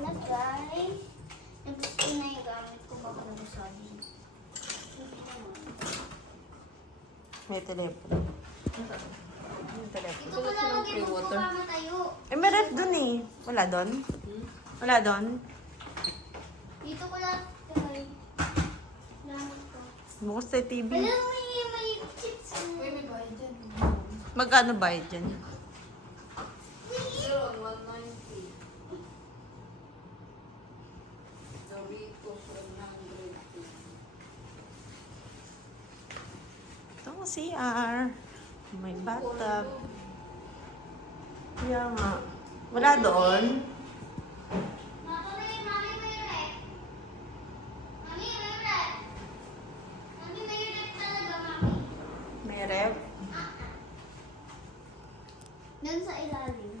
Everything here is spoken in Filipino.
nakalagay. Tapos ko na yung gamit ko baka nabusabi. May telepono. May telepono. Ito ko lalagay mo po matayo. Eh, may ref dun eh. Wala dun? Wala dun? Dito ko lalagay. Gamit ko. Bukas sa TV. Alam mo may chips. Uy, may bayad dyan. Magkano bayad dyan? Zero, 190. Doritos, 100. Ito ang CR. May bathtub. Kaya nga. Wala doon? Mami, may rep. Mami, may rep. Mami, may rep talaga, mami. May ref? Doon sa ilalim.